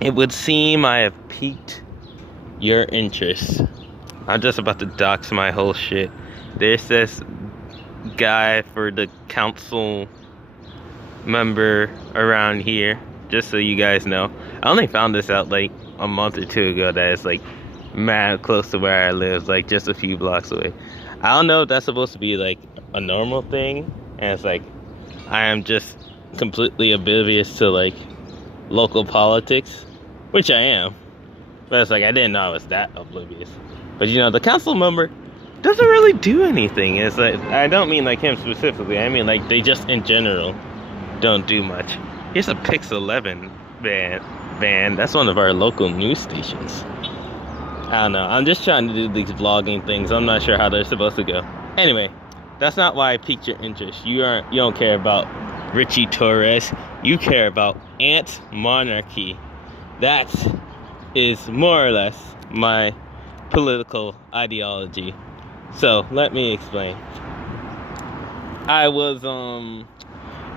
It would seem I have piqued your interest. I'm just about to dox my whole shit. There's this guy for the council member around here, just so you guys know. I only found this out like a month or two ago that it's like mad close to where I live, like just a few blocks away. I don't know if that's supposed to be like a normal thing, and it's like I am just completely oblivious to like local politics, which I am, but it's like I didn't know I was that oblivious. But you know, the council member doesn't really do anything. It's like, I don't mean like him specifically, I mean like they just in general don't do much. Here's a Pix 11 van. That's one of our local news stations. I don't know, I'm just trying to do these vlogging things. I'm not sure how they're supposed to go. Anyway, that's not why I piqued your interest. You don't care about Richie Torres. You care about Monarchy. That is more or less my political ideology. So let me explain. I was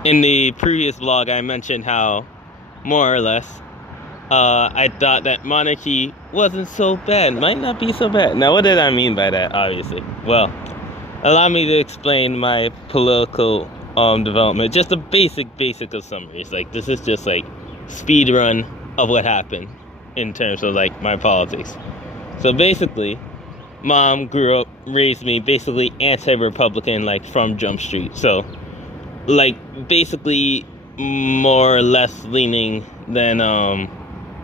in the previous vlog I mentioned how more or less I thought that monarchy wasn't so bad, might not be so bad. Now what did I mean by that? Obviously, well, allow me to explain my political development, just a basic of summaries. Like, this is just like speed run of what happened in terms of like my politics. So basically, mom raised me basically anti-Republican, like from Jump Street. So like basically more or less leaning than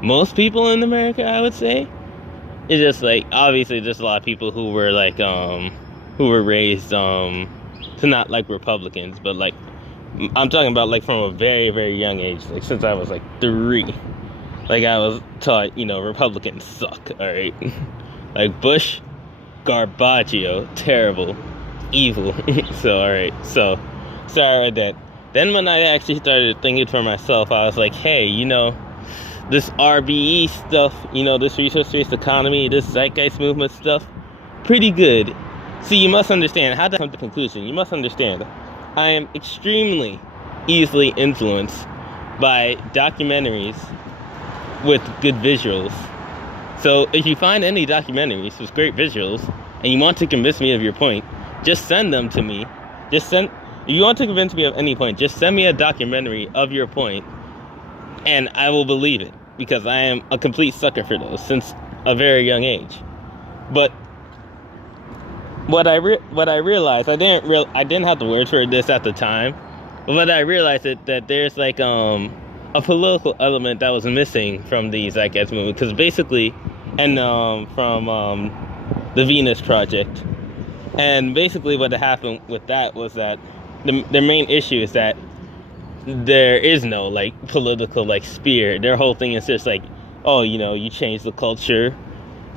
most people in America, I would say. It's just like, obviously there's a lot of people who were like who were raised to not like Republicans, but like I'm talking about like from a very, very young age, like since I was like 3. Like I was taught, you know, Republicans suck, alright? Like Bush, Garbaggio, terrible, evil. So alright, so sorry about that. Then when I actually started thinking for myself, I was like, hey, you know, this RBE stuff, you know, this resource-based economy, this zeitgeist movement stuff, pretty good. See, you must understand, how to come to the conclusion, you must understand, I am extremely easily influenced by documentaries with good visuals. So if you find any documentaries with great visuals and you want to convince me of your point, just send them to me. If you want to convince me of any point, just send me a documentary of your point and I will believe it, because I am a complete sucker for those since a very young age. But what I realized, I didn't have the words for this at the time, but what I realized that there's like a political element that was missing from the Zeitgeist movement, because basically, and from the Venus Project, and basically what happened with that was that the main issue is that there is no like political like sphere. Their whole thing is just like, oh, you know, you change the culture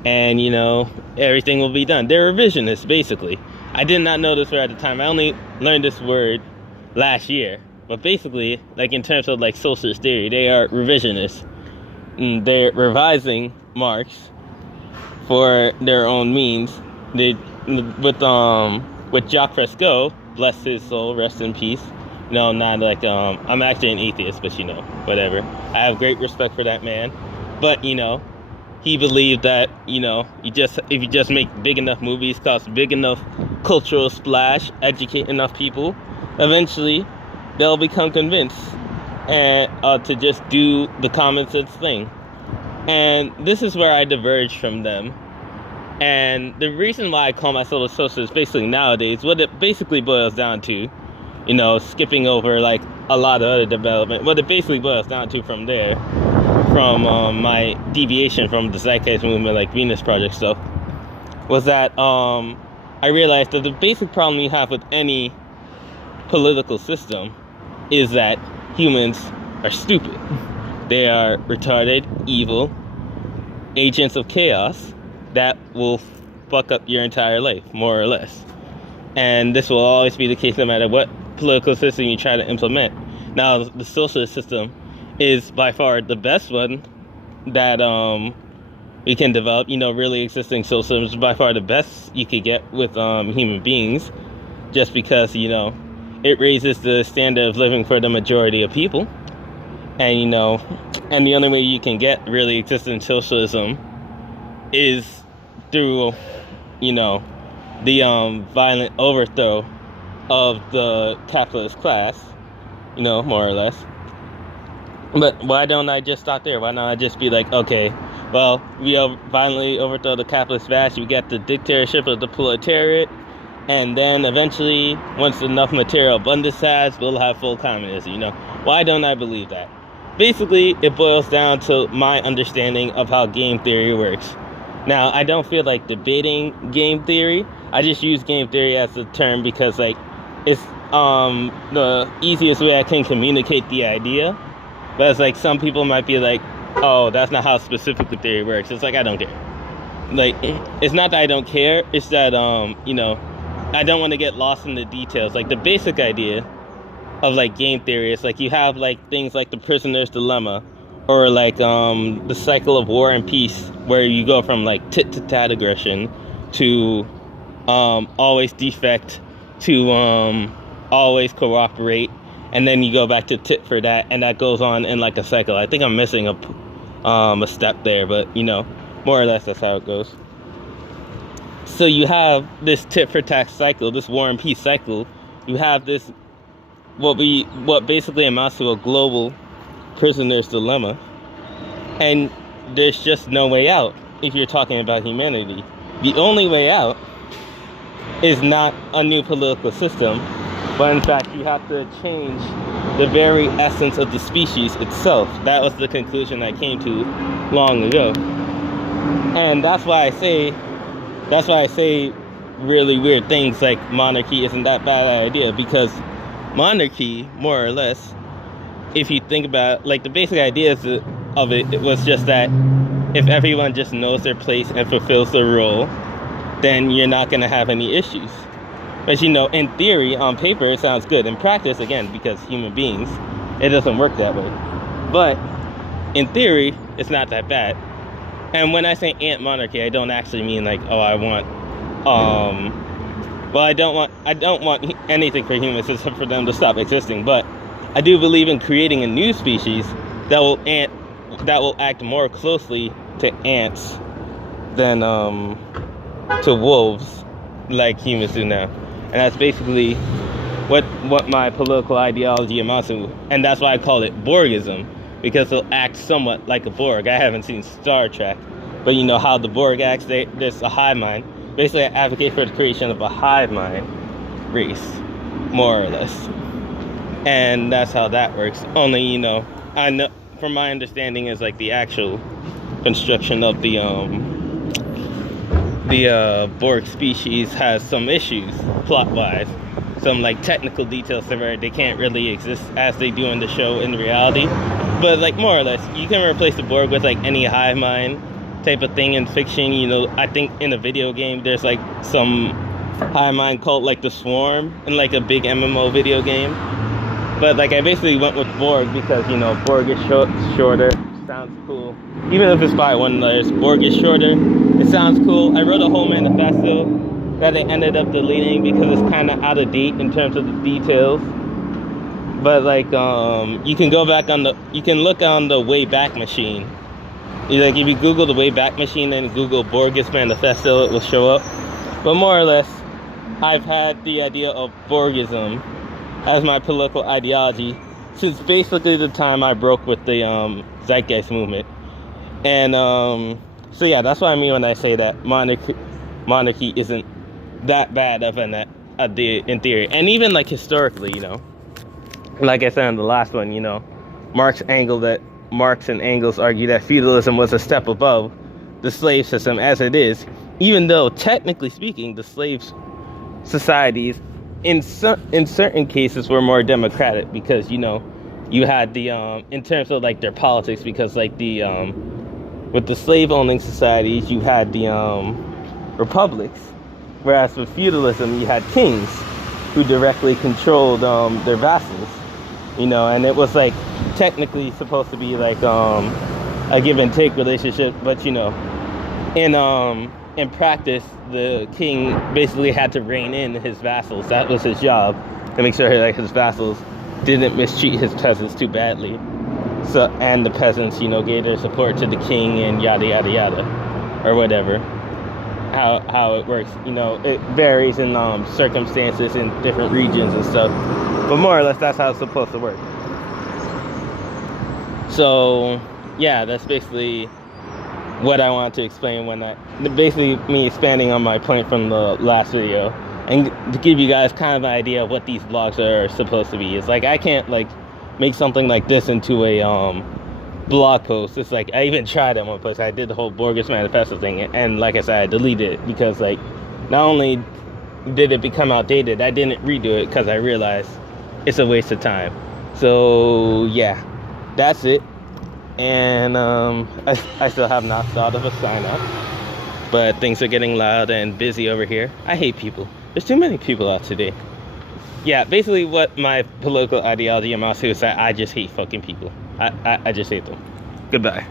and you know everything will be done. They're revisionists basically. I did not know this word at the time. I only learned this word last year. But basically, like in terms of like socialist theory, they are revisionists. They're revising Marx for their own means. They with Jacques Fresco, bless his soul, rest in peace. No, not like I'm actually an atheist, but you know, whatever. I have great respect for that man. But you know, he believed that, you know, if you just make big enough movies, cause big enough cultural splash, educate enough people, eventually they'll become convinced and to just do the common sense thing. And this is where I diverge from them. And the reason why I call myself a socialist basically nowadays, what it basically boils down to, you know, skipping over like a lot of other development, what it basically boils down to from there, from my deviation from the Zeitgeist movement, like Venus Project stuff, was that I realized that the basic problem you have with any political system is that humans are stupid. They are retarded, evil agents of chaos that will fuck up your entire life, more or less. And this will always be the case no matter what political system you try to implement. Now, the socialist system is by far the best one that we can develop. You know, really existing socialism is by far the best you could get with human beings, just because, you know, it raises the standard of living for the majority of people. And, and the only way you can get really existing socialism is through, the violent overthrow of the capitalist class, more or less. But why don't I just stop there? Why don't I just be like, okay, well, we violently overthrow the capitalist class, we get the dictatorship of the proletariat, and then eventually, once enough material abundance has, we'll have full communism, Why don't I believe that? Basically, it boils down to my understanding of how game theory works. Now, I don't feel like debating game theory. I just use game theory as a term because, it's the easiest way I can communicate the idea. But it's like some people might be like, oh, that's not how specific the theory works. It's like, I don't care. Like, it's not that I don't care. It's that, I don't want to get lost in the details. Like, the basic idea of, game theory is, you have, things like the prisoner's dilemma, or, the cycle of war and peace, where you go from, tit-to-tat aggression to always defect to always cooperate, and then you go back to tit for that, and that goes on in, a cycle. I think I'm missing a step there, but, more or less that's how it goes. So you have this tit-for-tat cycle, this war and peace cycle. You have this what basically amounts to a global prisoner's dilemma, and there's just no way out if you're talking about humanity. The only way out is not a new political system, but in fact you have to change the very essence of the species itself. That was the conclusion I came to long ago, and that's why I say really weird things like monarchy isn't that bad an idea, because monarchy, more or less, if you think about the basic ideas of it was just that if everyone just knows their place and fulfills their role, then you're not going to have any issues. But in theory, on paper, it sounds good. In practice, again, because human beings, it doesn't work that way. But in theory, it's not that bad. And when I say ant-monarchy, I don't actually mean I want I don't want anything for humans except for them to stop existing, but I do believe in creating a new species that will act more closely to ants than to wolves like humans do now. And that's basically what my political ideology amounts to, and that's why I call it Borgism, because they'll act somewhat like a Borg. I haven't seen Star Trek, but how the Borg acts, there's a hive mind. Basically, I advocate for the creation of a hive mind race, more or less. And that's how that works. Only, I know, from my understanding, is the actual construction of the Borg species has some issues, plot-wise. Some, technical details where they can't really exist as they do in the show in reality. But, more or less, you can replace the Borg with, any hive mind type of thing in fiction. I think in a video game there's some hive mind cult like the Swarm in a big MMO video game. But I basically went with Borg because Borg is shorter, sounds cool. Even if it's by one letter, Borg is shorter, it sounds cool. I wrote a whole manifesto that I ended up deleting because it's kind of out of date in terms of the details. But you can go back you can look on the Wayback Machine. If you Google the Wayback Machine and Google Borges Manifesto, it will show up. But more or less, I've had the idea of Borgism as my political ideology since basically the time I broke with the Zeitgeist Movement. And so yeah, that's what I mean when I say that monarchy isn't that bad of an idea in theory. And even historically, like I said in the last one, Marx and Engels argue that feudalism was a step above the slave system as it is, even though technically speaking the slave societies in certain cases were more democratic, because you had the in terms of their politics, because the with the slave owning societies you had the republics, whereas with feudalism you had kings who directly controlled their vassals, and it was technically supposed to be a give and take relationship, but in practice the king basically had to rein in his vassals. That was his job, to make sure his vassals didn't mistreat his peasants too badly. So, and the peasants, you know, gave their support to the king and yada yada yada, or whatever. How it works, you know, it varies in circumstances in different regions and stuff, but more or less that's how it's supposed to work. So yeah, that's basically what I wanted to explain basically me expanding on my point from the last video, and to give you guys kind of an idea of what these vlogs are supposed to be. It's like I can't like make something like this into a blog post. It's like I even tried at one place. I did the whole Borges Manifesto thing, and like I said, I deleted it because like not only did it become outdated, I didn't redo it because I realized it's a waste of time. So yeah, that's it. And I still have not thought of a sign up, but things are getting loud and busy over here. I hate people. There's too many people out today. Yeah, basically what my political ideology amounts to is that I just hate fucking people. I just hate them. Goodbye.